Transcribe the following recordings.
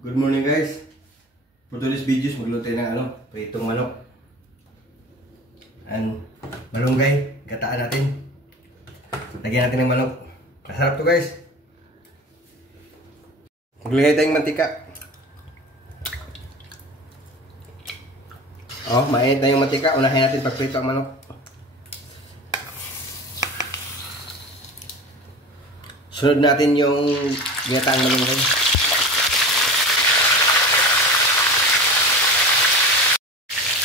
Good morning guys. For today's videos, magluto ng pritong manok. And malunggay, gataan natin. Lagyan natin ng manok. Masarap to guys. Maglagay tayong mantika. Oh, mainit na yung mantika. Unahin natin pagprito ang manok. Sunod natin yung ginataang malunggay.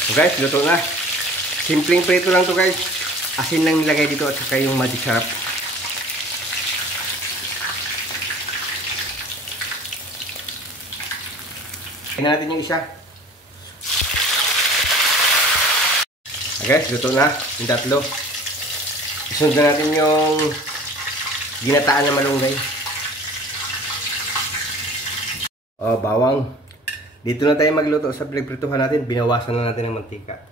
So guys, luto na. Simpleng prito lang to guys. Asin lang nilagay dito at saka yung magic sarap. Tingnan natin yung isa. Okay guys, luto na. Yung tatlo. Isunod na natin yung ginataan na malunggay. Oh, bawang. Dito na tayo magluto sa pinagprituhan natin. Binawasan na natin ng mantika.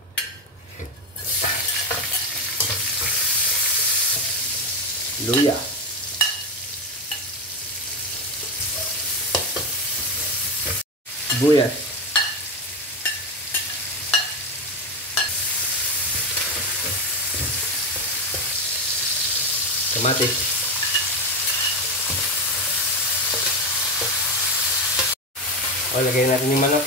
Luya. Sibuyas. Kamatis. O, lagay natin yung manok.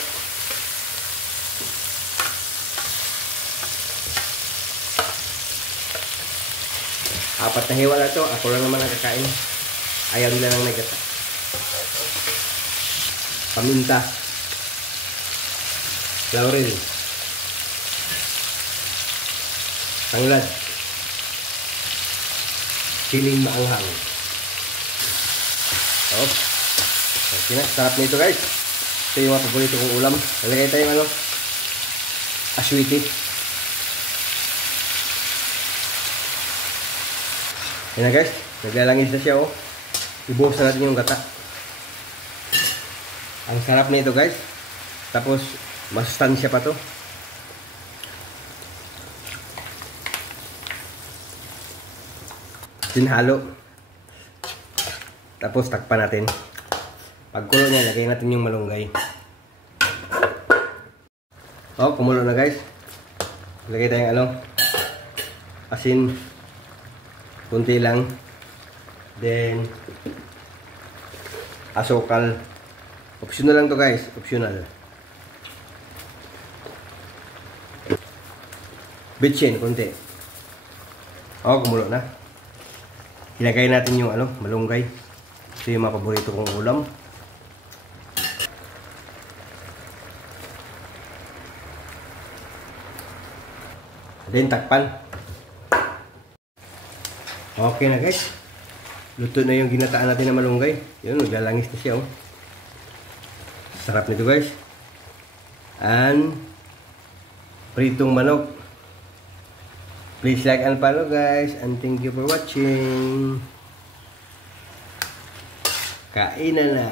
Apat na hiwa na ito. Ako lang naman ang kakain. Ayaw nila ng nagata. Paminta. Laurel. Tanglad. Siling maanghang. Oh. Okay na. Sarap nito guys. Ito yung mga paborito kong ulam. Nalagay tayong aswiti. Yan na guys. Naglalangis na siya oh. Ibuhos na natin yung gata. Ang sarap nito guys. Tapos masustansya pa to. Sinhalo. Tapos takpan natin. Pagkulo niya, lagay natin yung malunggay. Oh, kumulo na guys. Lagay tayong asin. Kunti lang. Then asukal. Optional lang to guys, optional. Bitchin, kunti. Oh, kumulo na. Ilagay natin yung malunggay. Ito yung mga paborito kong ulam. Then takpan. Okay na guys. Luto na yung ginataan natin na malunggay. Yun, naglalangis na siya oh. Sarap nito guys. And pritong manok. Please like and follow guys. And thank you for watching. Kain na na.